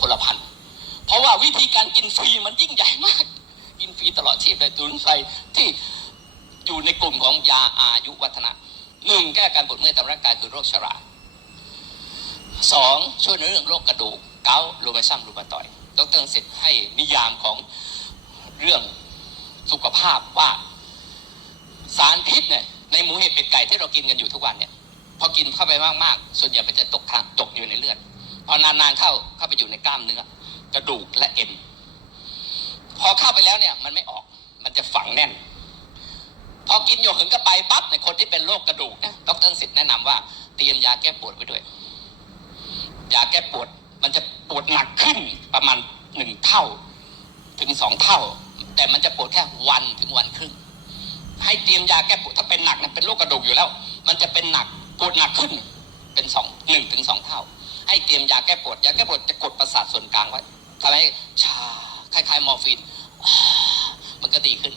คนละพัน เพราะว่าวิธีการกินฟรีมันยิ่งใหญ่มาก กินฟรีตลอดชีพเลยตุนไฟที่อยู่ในกลุ่มของยาอายุวัฒนะหนึ่งแก้การปวดเมื่อยตามร่างกายคือโรคชราสองช่วยในเรื่องโรคกระดูกเกาต์รูมาซัมรูมาตอยด์ดรเสร็จให้นิยามของเรื่องสุขภาพว่าสารพิษเนี่ยในหมูเห็ดเป็ดไก่ที่เรากินกันอยู่ทุกวันเนี่ยพอกินเข้าไปมากๆ ส่วนใหญ่มันจะตกค้างตกอยู่ในเลือด พอนานๆเข้าเข้าไปอยู่ในกล้ามเนื้อ กระดูกและเอ็น พอเข้าไปแล้วเนี่ย มันไม่ออก มันจะฝังแน่น พอกินโยเหิงก็ไปปั๊บในคนที่เป็นโรคกระดูกนะดรสิทธิ์แนะนำว่าเตรียมยาแก้ปวดไว้ด้วย ยาแก้ปวด มันจะปวดหนักขึ้นประมาณหนึ่งเท่า ถึงสองเท่า แต่มันจะปวดแค่วันถึงวันครึ่งให้เตรียมยาแก้ปวดถ้าเป็นหนักนะเป็นโรคกระดูกอยู่แล้ว มันจะเป็นหนักปวดหนักขึ้น เป็นสองหนึ่งถึงสองเท่า ให้เตรียมยาแก้ปวดยาแก้ปวดจะกดประสาทส่วนกลางไว้ทำให้ชาคล้ายๆมอร์ฟีนมันก็ดีขึ้น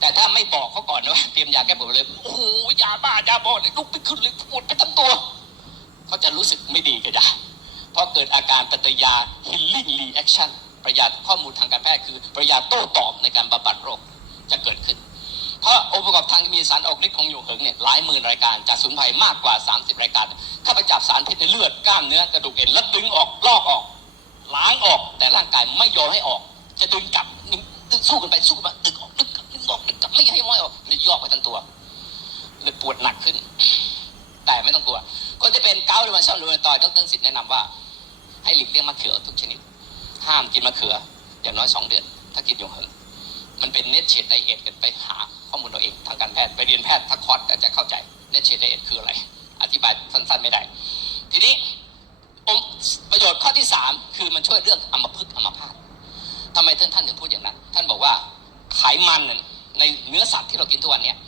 แต่ถ้าไม่บอกเขาก่อนนะว่าเตรียมยาแก้ปวดเลยโอ้โหยาบ้ายาบอเลยลุกไปขึ้นเลยปวดไปทั้งตัวเขาจะรู้สึกไม่ดีก็ได้เพราะเกิดอาการปฏิกยา healing reaction ประหยัดข้อมูลทางการแพทย์คือประหยัดโต้ตอบในการบำบัดโรคจะเกิดขึ้น เพราะองค์ประกอบทางมีสารออกฤทธิ์ของโยเหิงเนี่ยหลายหมื่นรายการจากสมุนไพรมากกว่า 30 รายการเข้าไปจับสารพิษในเลือดกล้ามเนื้อกระดูกเอ็นแล้วดึงออกลอกออกล้างออกแต่ร่างกายไม่ยอมให้ออก จะดึงกลับดึงสู้กันไปสู้กันมาดึงออกดึงกลับดึงออกดึงกลับไม่ให้ม่ออกเลยยอกไปทั้งตัวเลยปวดหนักขึ้น แต่ไม่ต้องกลัวคนที่เป็นเกาต์หรือมันซ่อมหรือมันต้อยดรสิทธิ์แนะนำว่า ให้หลีกเลี่ยงมะเขือทุกชนิด ห้ามกินมะเขืออย่างน้อยสองเดือน ถ้ากินโยเหิงมันเป็นเน t เชดไดเอทกันไปหา ข้อมูลเราเองทางการแพทย์ไปเรียนแพทย์ทักคอร์สแต่จะเข้าใจเน t เชดไดเอทคืออะไร อธิบายสั้นๆไม่ได้ ทีนี้ประโยชน์ข้อที่สามคือมันช่วยเรื่องอัมพฤกษ์อัมพาตทำไมท่านท่านถึงพูดอย่างนั้น ท่านบอกว่าไขมันในเนื้อสัตว์ที่เรากินทุกวันเนี้ย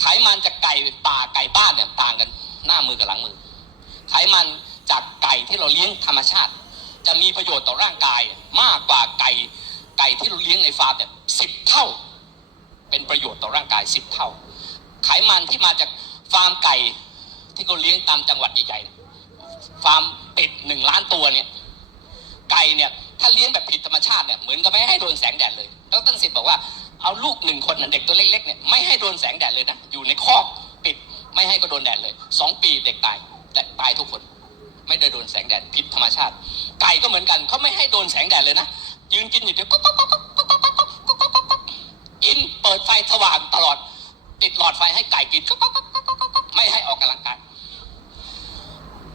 ไขมันจากไก่ป่าไก่บ้านเนี่ยต่างกันหน้ามือกับหลังมือ ไขมันจากไก่ที่เราเลี้ยงธรรมชาติ จะมีประโยชน์ต่อร่างกายมากกว่าไก่ไก่ที่เราเลี้ยงในฟาร์มเนี่ยสิบเท่า เป็นประโยชน์ต่อร่างกายสิบเท่า ไขมันที่มาจากฟาร์มไก่ที่เขาเลี้ยงตามจังหวัดใหญ่ๆ ฟาร์มเป็ดหนึ่งล้านตัวเนี่ย ไก่เนี่ย ถ้าเลี้ยงแบบผิดธรรมชาติเนี่ยเหมือนกับไม่ให้โดนแสงแดดเลยดรสิทธิ์บอกว่าเอาลูกหนึ่งคนเด็กตัวเล็กๆเนี่ยไม่ให้โดนแสงแดดเลยนะ อยู่ในคอกปิดไม่ให้ก็โดนแดดเลยสองปีเด็กตายแต่ตายทุกคน ไม่ได้โดนแสงแดดผิดธรรมชาติ ไก่ก็เหมือนกันเขาไม่ให้โดนแสงแดดเลยนะยืนกินอยู่เดียวก็ก็ก็ ปิดไฟสว่างตลอด ติดหลอดไฟให้ไก่กินก็ก็ก็ก็ก็ก็ไม่ให้ออกกำลังกาย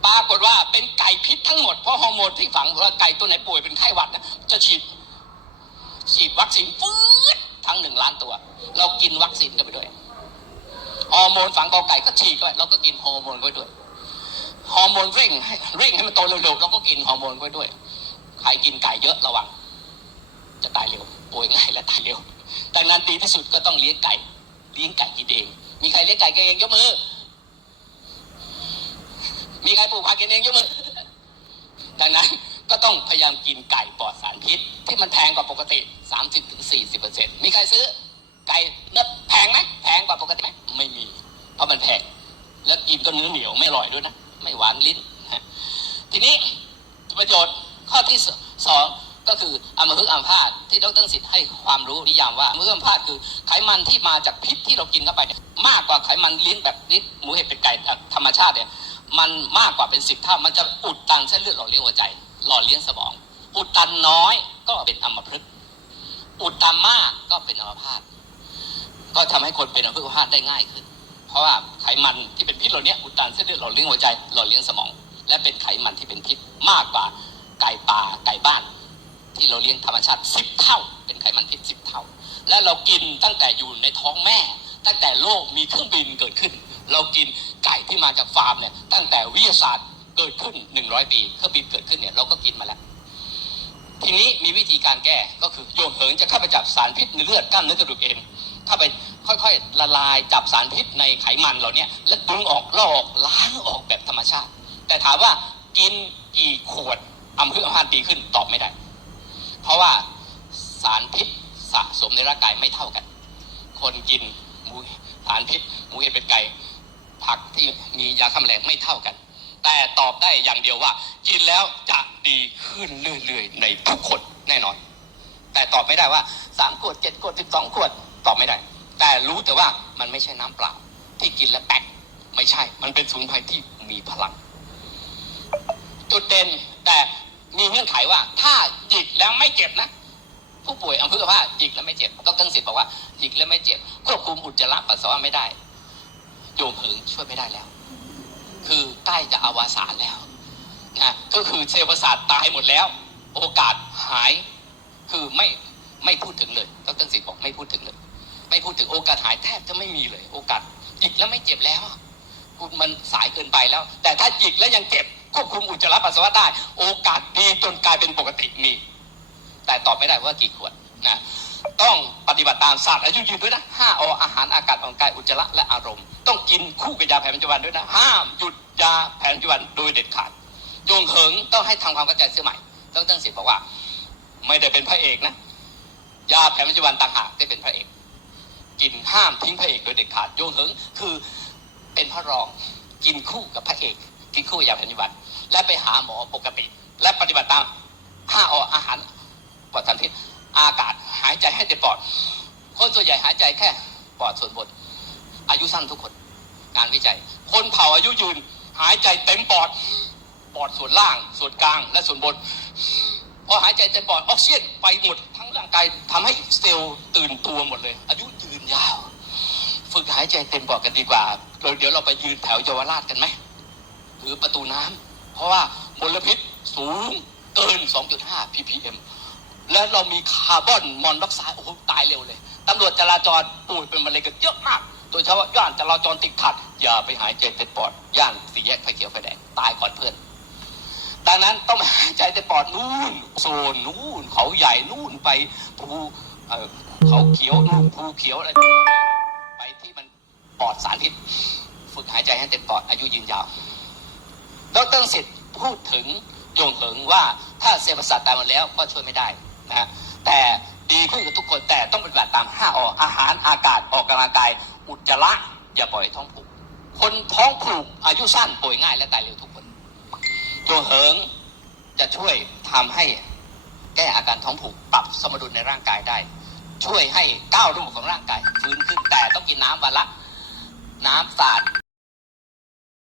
ปรากฏว่าเป็นไก่พิษทั้งหมดเพราะฮอร์โมนที่ฝังว่าไก่ตัวไหนป่วยเป็นไข้หวัดนะจะฉีดฉีดวัคซีนฟื้ดทั้งหนึ่งล้านตัว เรากินวัคซีนกันไปด้วยฮอร์โมนฝังกอไก่ก็ฉีดไปเราก็กินฮอร์โมนไปด้วยฮอร์โมนเร่งให้เร่งให้มันโตเร็วๆเราก็กินฮอร์โมนไปด้วย ใครกินไก่เยอะระวังจะตายเร็วป่วยง่ายและตายเร็ว ดังนั้นดีที่สุดก็ต้องเลี้ยงไก่ เลี้ยงไก่กินเอง มีใครเลี้ยงไก่กินเองยกมือ มีใครปลูกผักกินเองยกมือ ดังนั้นก็ต้องพยายามกินไก่ปลอดสารพิษ ที่มันแพงกว่าปกติ 30-40%มีใครซื้อ ไก่เนื้อแพงไหมแพงกว่าปกติไหมไม่มี เพราะมันแพง แล้วกินก็เนื้อเหนียวไม่อร่อยด้วยนะ ไม่หวานลิ้น ทีนี้ประโยชน์ข้อที่สอง ก็คืออัมพฤกษ์อัมพาตที่ดรสิทธิ์ให้ความรู้นิยามว่าอัมพฤกษ์อัมพาตคือไขมันที่มาจากพิษที่เรากินเข้าไปมากกว่าไขมันเลี้ยงแบบนี้หมูเห็ดเป็ดไก่ธรรมชาติเนี่ยมันมากกว่าเป็นสิบเท่ามันจะอุดตันเส้นเลือดหล่อเลี้ยงหัวใจ หล่อเลี้ยงสมอง อุดตันน้อยก็เป็นอัมพฤกษ์อุดตันมากก็เป็นอัมพาตก็ทำให้คนเป็นอัมพฤกษ์อัมพาตได้ง่ายขึ้น เพราะว่าไขมันที่เป็นพิษเหล่านี้อุดตันเส้นเลือดหล่อเลี้ยงหัวใจหล่อเลี้ยงสมอง และเป็นไขมันที่เป็นพิษมากกว่าไก่ป่าไก่บ้าน ที่เราเลี้ยงธรรมชาติสิบเท่า เป็นไขมันพิษสิบเท่า และเรากินตั้งแต่อยู่ในท้องแม่ ตั้งแต่โลกมีเครื่องบินเกิดขึ้น เรากินไก่ที่มาจากฟาร์มเนี่ยตั้งแต่วิทยาศาสตร์เกิดขึ้นหนึ่งร้อยปีเครื่องบินเกิดขึ้นเนี่ยเราก็กินมาแล้ว ทีนี้มีวิธีการแก้ก็คือโยนเหิงจะเข้าไปจับสารพิษในเลือดกล้ามเนื้อกระดูกเอ็นเข้าไปค่อยๆ ละลายจับสารพิษในไขมันเหล่านี้แล้วดึงออกลอกออกล้างออกแบบธรรมชาติ แต่ถามว่ากินกี่ขวดอัมพฤกษ์อัมพาตดีขึ้นตอบไม่ได้ เพราะว่าสารพิษสะสมในร่างกายไม่เท่ากัน คนกินหมูสารพิษหมูเห็ดเป็ดไก่ผักที่มียาฆ่าแมลงไม่เท่ากัน แต่ตอบได้อย่างเดียวว่า กินแล้วจะดีขึ้นเรื่อยๆในทุกคนแน่นอน แต่ตอบไม่ได้ว่าสามขวดเจ็ดขวดสิบสองขวดตอบไม่ได้ แต่รู้แต่ว่ามันไม่ใช่น้ำเปล่า ที่กินแล้วแตกไม่ใช่ มันเป็นสมุนไพรที่มีพลัง จุดเด่นแต่ มีเงื่อนไขว่า ถ้าหยิกแล้วไม่เจ็บนะ ผู้ป่วยอัมพฤกษ์ว่าหยิกแล้วไม่เจ็บดรสิทธิ์บอกว่าหยิกแล้วไม่เจ็บ ควบคุมอุจจาระปัสสาวะไม่ได้โยมหิงช่วยไม่ได้แล้ว คือใกล้จะอวสานแล้วนะก็คือเซลล์ประสาทตายหมดแล้ว โอกาสหาย คือไม่ไม่พูดถึงเลยดรสิทธิ์บอกไม่พูดถึงเลย ไม่พูดถึงโอกาสหายแทบจะไม่มีเลย โอกาสหยิกแล้วไม่เจ็บแล้วคุณมันสายเกินไปแล้ว แต่ถ้าหยิกแล้วยังเจ็บ ควบคุมอุจจาระปัสสาวะได้ โอกาสดีจนกลายเป็นปกติมี แต่ตอบไม่ได้ว่ากี่ขวดนะต้องปฏิบัติตามศาสตร์อายุยืนด้วยนะห้าออาหารอากาศออกกายอุจจาระและอารมณ์ ต้องกินคู่กับยาแผนปัจจุบันด้วยนะ ห้ามหยุดยาแผนปัจจุบันโดยเด็ดขาดโยงเหิงต้องให้ทำความเข้าใจเสียใหม่ ต้องตั้งสิทธิ์บอกว่า ไม่ได้เป็นพระเอกนะยาแผนปัจจุบันต่างหากได้เป็นพระเอกกินห้ามทิ้งพระเอกโดยเด็ดขาดโยงเหิงคือเป็นพระรองกินคู่กับพระเอก กินคู่กับยาแผนปัจจุบัน และไปหาหมอปกติ และปฏิบัติตามห้าออาหารปลอดสารพิษอากาศหายใจให้เต็มปอด คนส่วนใหญ่หายใจแค่ปอดส่วนบน อายุสั้นทุกคนงานวิจัย คนเผ่าอายุยืน หายใจเต็มปอด ปอดส่วนล่าง ส่วนกลาง และส่วนบนพอหายใจเต็มปอดออกซิเจนไปหมดทั้งร่างกายทำให้เซลล์ตื่นตัวหมดเลย อายุยืนยาว ฝึกหายใจเต็มปอดกันดีกว่าเราเดี๋ยวเราไปยืนแถวเยาวราชกันไหมหรือประตูน้ำ เพราะว่ามลพิษสูงเกิน 2.5 ppm และเรามีคาร์บอนมอนอกไซด์โอ้โหตายเร็วเลยตำรวจจราจรป่วยเป็นมะเร็งกันเยอะมาก โดยเฉพาะย่านจราจรติดขัด อย่าไปหายใจเต็มปอด ย่านสี่แยกไฟเขียวไฟแดงตายก่อนเพื่อน ดังนั้นต้องหายใจเต็มปอดนู่นโซนนู่นเขาใหญ่นู่นไปภูเขาเขียวนู่นภูเขียวอะไรไปที่มันปลอดสารพิษ ฝึกหายใจให้เต็มปอดอายุยืนยาว ดรสิทธิ์พูดถึงโยงเหิงว่าถ้าเซลล์ประสาทตายหมดแล้วก็ช่วยไม่ได้นะแต่ดีขึ้นกับทุกคนแต่ต้องปฏิบัติตาม 5อออาหารอากาศออกกำลังกาย อุจจาระอย่าปล่อยท้องผูก คนท้องผูกอายุสั้นป่วยง่ายและตายเร็วทุกคนโยงเหิงจะช่วยทำให้แก้อาการท้องผูกปรับสมดุลในร่างกายได้ ช่วยให้ก้าวระบบของร่างกายฟื้นขึ้นแต่ต้องกินน้ำวันละ น้ำสาด